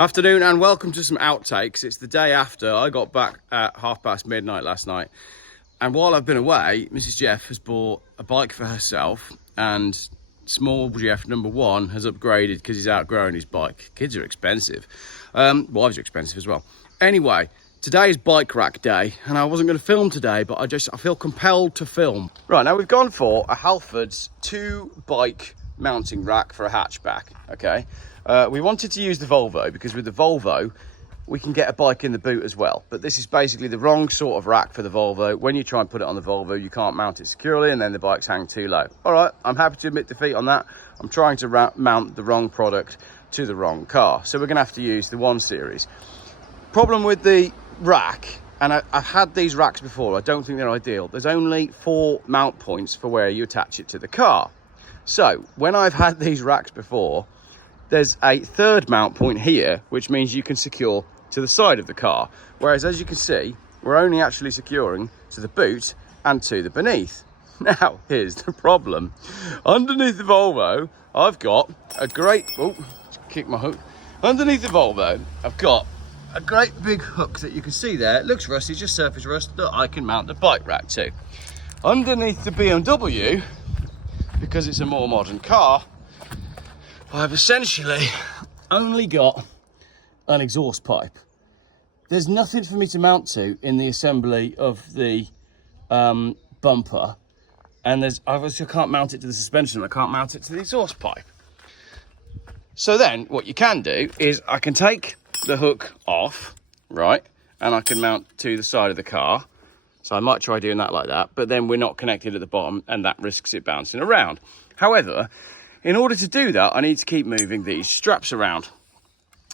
Afternoon and welcome to some outtakes. It's the day after. I got back at midnight last night, and while I've been away, Mrs. Jeff has bought a bike for herself, and small Jeff number one has upgraded because he's outgrown his bike. Kids are expensive. Wives are expensive as well. Anyway, today is bike rack day, and I wasn't going to film today, but I feel compelled to film. Right, now we've gone for a Halfords 2 bike mounting rack for a hatchback, okay? We wanted to use the Volvo because with the Volvo, we can get a bike in the boot as well. But this is basically the wrong sort of rack for the Volvo. When you try and put it on the Volvo, you can't mount it securely and then the bikes hang too low. All right, I'm happy to admit defeat on that. I'm trying to mount the wrong product to the wrong car. So we're gonna have to use the 1 Series. Problem with the rack, and I've had these racks before, I don't think they're ideal. There's only 4 mount points for where you attach it to the car. So when I've had these racks before, there's a 3rd mount point here, which means you can secure to the side of the car. Whereas as you can see, we're only actually securing to the boot and to the beneath. Now, here's the problem. Underneath the Volvo, I've got a great, kick my hook. Underneath the Volvo, I've got a great big hook that you can see there. It looks rusty, just surface rust, that I can mount the bike rack to. Underneath the BMW, because it's a more modern car, I've essentially only got an exhaust pipe. There's nothing for me to mount to in the assembly of the bumper, and obviously I can't mount it to the suspension, I can't mount it to the exhaust pipe. So then what you can do is I can take the hook off, right, and I can mount to the side of the car. So I might try doing that like that, but then we're not connected at the bottom and that risks it bouncing around. However, in order to do that, I need to keep moving these straps around.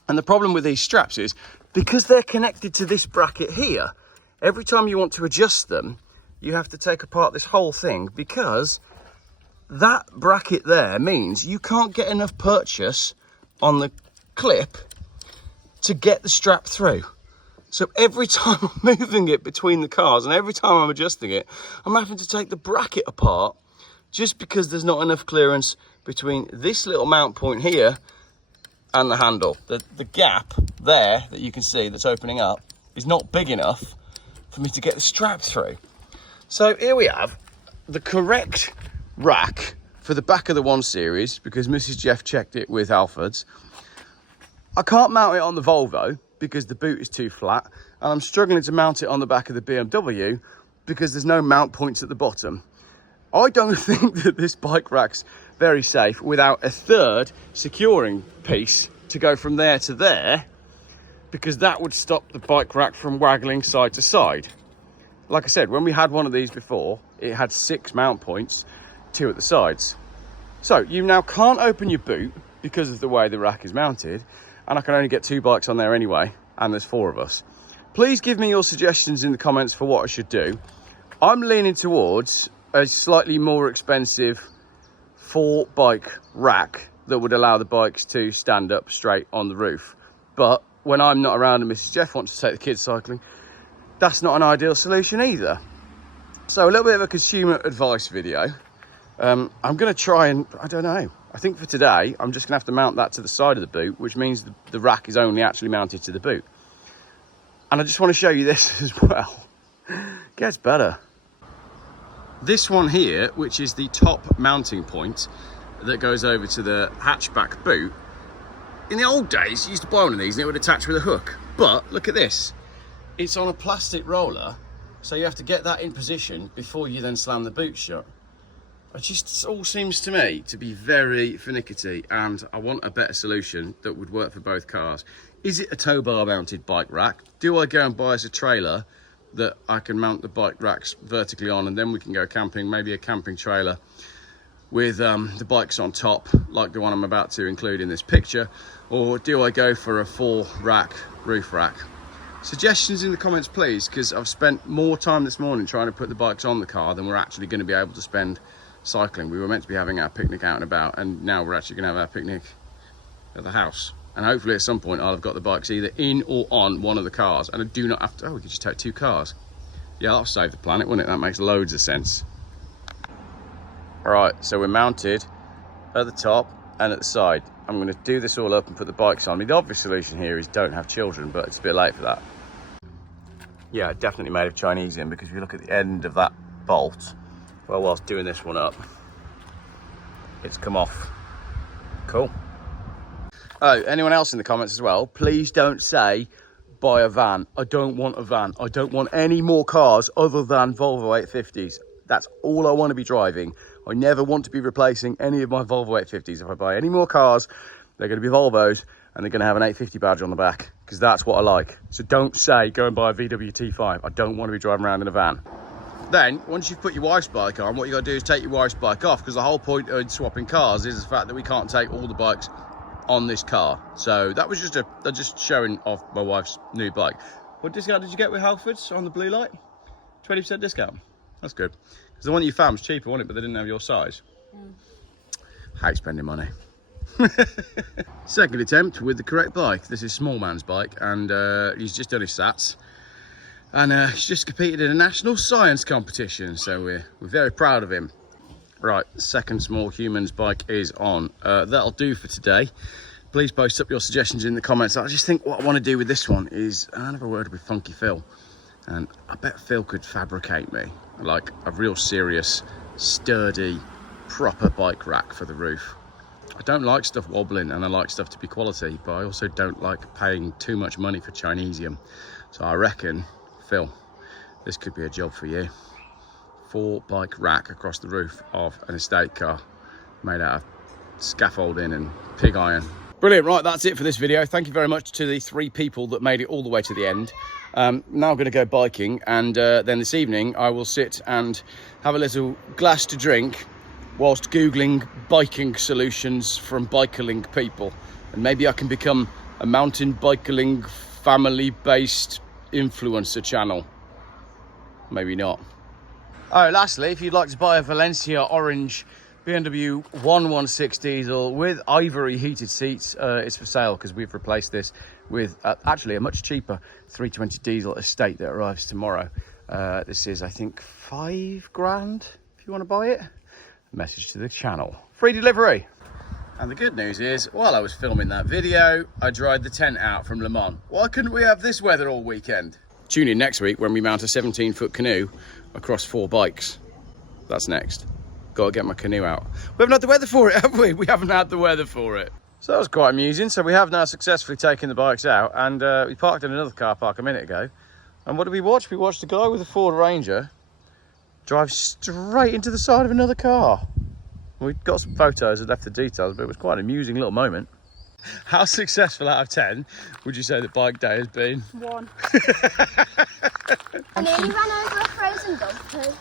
And the problem with these straps is, because they're connected to this bracket here, every time you want to adjust them, you have to take apart this whole thing, because that bracket there means you can't get enough purchase on the clip to get the strap through. So every time I'm moving it between the cars and every time I'm adjusting it, I'm having to take the bracket apart just because there's not enough clearance between this little mount point here and the handle. The gap there that you can see that's opening up is not big enough for me to get the strap through. So here we have the correct rack for the back of the 1 Series, because Mrs. Jeff checked it with Halfords. I can't mount it on the Volvo because the boot is too flat, and I'm struggling to mount it on the back of the BMW because there's no mount points at the bottom. I don't think that this bike rack's very safe without a 3rd securing piece to go from there to there, because that would stop the bike rack from waggling side to side. Like I said, when we had one of these before, it had 6 mount points, 2 at the sides. So you now can't open your boot because of the way the rack is mounted, and I can only get 2 bikes on there anyway, and there's 4 of us. Please give me your suggestions in the comments for what I should do. I'm leaning towards a slightly more expensive 4 bike rack that would allow the bikes to stand up straight on the roof. But when I'm not around and Mrs. Jeff wants to take the kids cycling, that's not an ideal solution either. So a little bit of a consumer advice video. I'm going to try and, I don't know, I think for today, I'm just going to have to mount that to the side of the boot, which means the rack is only actually mounted to the boot. And I just want to show you this as well. Gets better. This one here, which is the top mounting point that goes over to the hatchback boot, in the old days, you used to buy one of these and it would attach with a hook. But look at this. It's on a plastic roller, so you have to get that in position before you then slam the boot shut. It just all seems to me to be very finicky, and I want a better solution that would work for both cars. Is it a tow bar mounted bike rack? Do I go and buy us a trailer that I can mount the bike racks vertically on, and then we can go camping, maybe a camping trailer with the bikes on top, like the one I'm about to include in this picture? Or do I go for a 4 rack roof rack? Suggestions in the comments please, because I've spent more time this morning trying to put the bikes on the car than we're actually going to be able to spend cycling. We were meant to be having our picnic out and about, and now we're actually going to have our picnic at the house. And hopefully at some point I'll have got the bikes either in or on one of the cars, and I do not have to, we could just take 2 cars. Yeah, that'll save the planet, wouldn't it? That makes loads of sense. All right, so we're mounted at the top. and at the side. I'm going to do this all up and put the bikes on. I mean, the obvious solution here is don't have children, but it's a bit late for that. Yeah, definitely made of Chinesium, because if you look at the end of that bolt, well, whilst doing this one up, it's come off. Cool. Oh, anyone else in the comments as well, please don't say buy a van. I don't want a van. I don't want any more cars other than Volvo 850s. That's all I want to be driving. I never want to be replacing any of my Volvo 850s. If I buy any more cars, they're going to be Volvos, and they're going to have an 850 badge on the back, because that's what I like. So don't say go and buy a VW T5. I don't want to be driving around in a van. Then, once you've put your wife's bike on, what you got to do is take your wife's bike off, because the whole point of swapping cars is the fact that we can't take all the bikes on this car. So that was just showing off my wife's new bike. What discount did you get with Halfords on the blue light? 20% discount. That's good. Because the one you found was cheaper, wasn't it? But they didn't have your size. Hate spending money. Second attempt with the correct bike. This is small man's bike, and he's just done his sats. And he's just competed in a national science competition, so we're very proud of him. Right, second small human's bike is on. That'll do for today. Please post up your suggestions in the comments. I just think what I want to do with this one is I have a word with Funky Phil, and I bet Phil could fabricate me like a real serious, sturdy, proper bike rack for the roof. I don't like stuff wobbling, and I like stuff to be quality, but I also don't like paying too much money for Chinesium. So I reckon, Phil, this could be a job for you. 4-bike rack across the roof of an estate car made out of scaffolding and pig iron. Brilliant. Right, that's it for this video. Thank you very much to the 3 people that made it all the way to the end. Now I'm going to go biking, and then this evening I will sit and have a little glass to drink whilst Googling biking solutions from bikerling people. And maybe I can become a mountain bikerling family-based influencer channel. Maybe not. Oh, lastly, if you'd like to buy a Valencia orange BMW 116 diesel with ivory heated seats, it's for sale, because we've replaced this with actually a much cheaper 320 diesel estate that arrives tomorrow. This is, I think, £5 if you want to buy it. Message to the channel. Free delivery. And the good news is, while I was filming that video, I dried the tent out from Le Mans. Why couldn't we have this weather all weekend? Tune in next week when we mount a 17-foot canoe across 4 bikes. That's next. Got to get my canoe out. We haven't had the weather for it, have we? We haven't had the weather for it. So that was quite amusing. So we have now successfully taken the bikes out, and we parked in another car park a minute ago. And what did we watch? We watched a guy with a Ford Ranger drive straight into the side of another car. We got some photos that left the details, but it was quite an amusing little moment. How successful out of 10 would you say that bike day has been? 1. I nearly ran over a frozen dog too.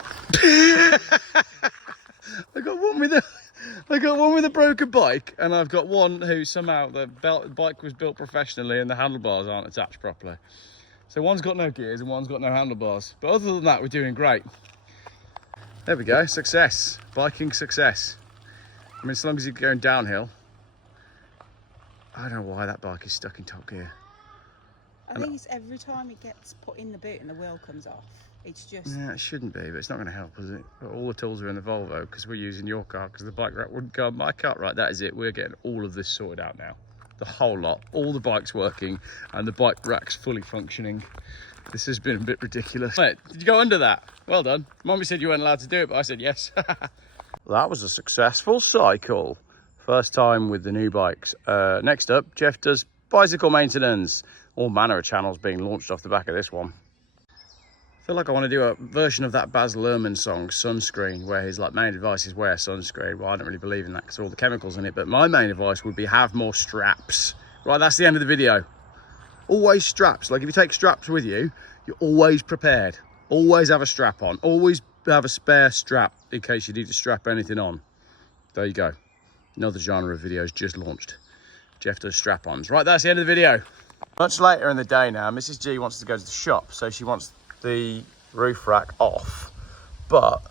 I got one with a broken bike, and I've got one who somehow the bike was built professionally and the handlebars aren't attached properly. So one's got no gears and one's got no handlebars. But other than that, we're doing great. There we go, success. Biking success. I mean, as long as you're going downhill. I don't know why that bike is stuck in top gear. I think it's every time it gets put in the boot and the wheel comes off. It's just... Yeah, it shouldn't be, but it's not going to help, is it? But all the tools are in the Volvo, because we're using your car, because the bike rack wouldn't go on my car. Right, that is it. We're getting all of this sorted out now. The whole lot. All the bikes working, and the bike rack's fully functioning. This has been a bit ridiculous. Wait, did you go under that? Well done. Mummy said you weren't allowed to do it, but I said yes. That was a successful cycle. First time with the new bikes. Next up, Jeff does bicycle maintenance. All manner of channels being launched off the back of this one. I feel like I want to do a version of that Baz Luhrmann song, Sunscreen, where his main advice is wear sunscreen. Well, I don't really believe in that because of all the chemicals in it, but my main advice would be have more straps. Right, that's the end of the video. Always straps. Like if you take straps with you, you're always prepared. Always have a strap on. Always have a spare strap in case you need to strap anything on. There you go. Another genre of videos just launched. Jeff does strap-ons. Right, that's the end of the video. Much later in the day now, Mrs. G wants to go to the shop, so she wants the roof rack off. But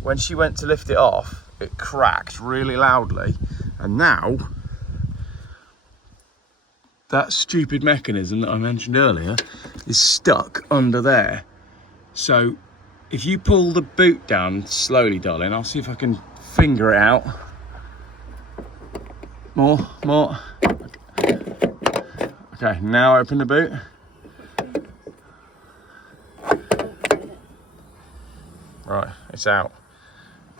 when she went to lift it off, it cracked really loudly. And now, that stupid mechanism that I mentioned earlier is stuck under there. So if you pull the boot down slowly, darling, I'll see if I can finger it out. More. Okay, now open the boot. Right, it's out.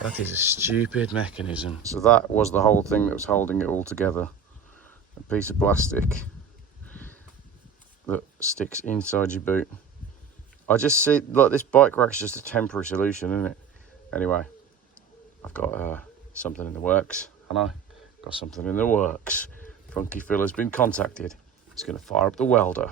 That is a stupid mechanism. So that was the whole thing that was holding it all together. A piece of plastic that sticks inside your boot. I just see, look, this bike rack's just a temporary solution, isn't it? Anyway, I've got something in the works, and I got something in the works. Funky Phil has been contacted. He's going to fire up the welder.